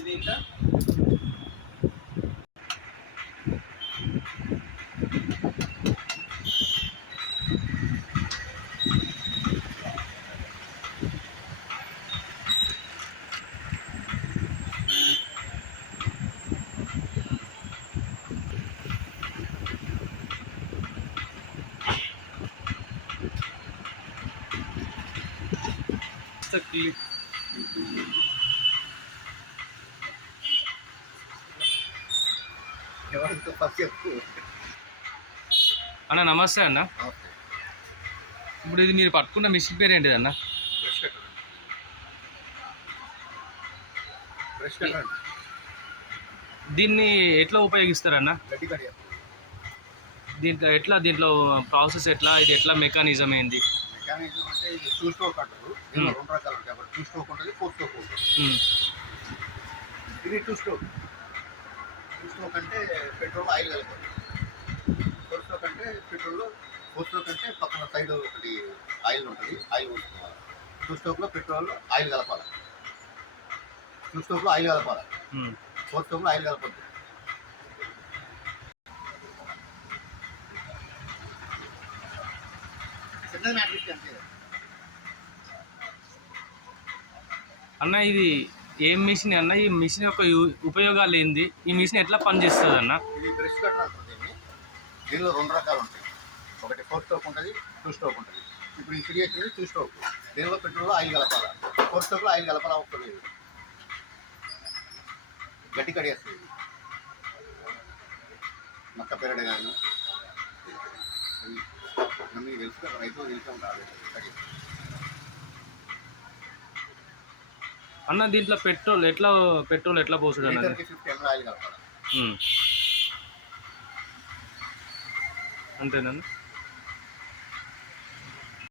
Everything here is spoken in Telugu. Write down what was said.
ఇదేంటా అన్న నమస్తే అన్న. ఇప్పుడు ఇది మీరు పట్టుకున్న మిషన్ పేరు ఏంటిది అన్న? దీన్ని ఎట్లా ఉపయోగిస్తారన్న? దీంట్లో ప్రాసెస్ ఎట్లా, ఇది ఎట్లా, మెకానిజం ఏంది? మెకానిజం అంటే ఇది టూ స్ట్రోక్ అంటారు. దీనిలో రెండు రకాలు ఉంటాయి. టూ స్ట్రోక్ ఉంటుంది, ఫోర్ స్ట్రోక్ ఉంటుంది. ఇది టూ స్ట్రోక్. టూ స్ట్రోక్ అంటే పెట్రోల్ ఆయిల్ కలుపుతుంది. ఫోర్ స్ట్రోక్ అంటే పెట్రోల్లో, ఫోర్ స్ట్రోక్ అంటే పక్కన సైడ్ ఒకటి ఆయిల్ ఉంటుంది, ఆయిల్ పోసుకోవాలి. టూ స్ట్రోక్లో పెట్రోల్లో ఆయిల్ కలపాలి. టూ స్ట్రోక్లో ఆయిల్ కలపాలి, ఫోర్ స్ట్రోక్లో ఆయిల్ కలపద్దు. అన్న ఇది ఏం మిషన్ అన్న? ఈ మిషన్ యొక్క ఉపయోగాలు ఏంది? ఈ మిషన్ ఎట్లా పనిచేస్తుంది అన్న? ఇది బ్రష్ కట్టర్ అంటుంది. దీనిలో రెండు రకాలు ఉంటాయి. ఒకటి ఫోర్ స్ట్రోక్ ఉంటుంది, టూ స్ట్రోక్ ఉంటుంది. ఇప్పుడు ఈ సిరియేషన్ టూ స్ట్రోక్. దీనిలో పెట్రోల్లో ఆయిల్ కలపాలి, ఫోర్ స్ట్రోక్లో ఆయిల్ కలపాలి అవసరం లేదు. గట్టి కడిగేస్తుంది. మక్క పెరడు కానీ మీకు తెలుసు కదా, రైతులు తెలిసే ఉంటారు. అన్న దీంట్లో పెట్రోల్ ఎట్లా పోస్తుంది అన్న? 50 ml ఆయిల్ కలపాలి. అంతేనా?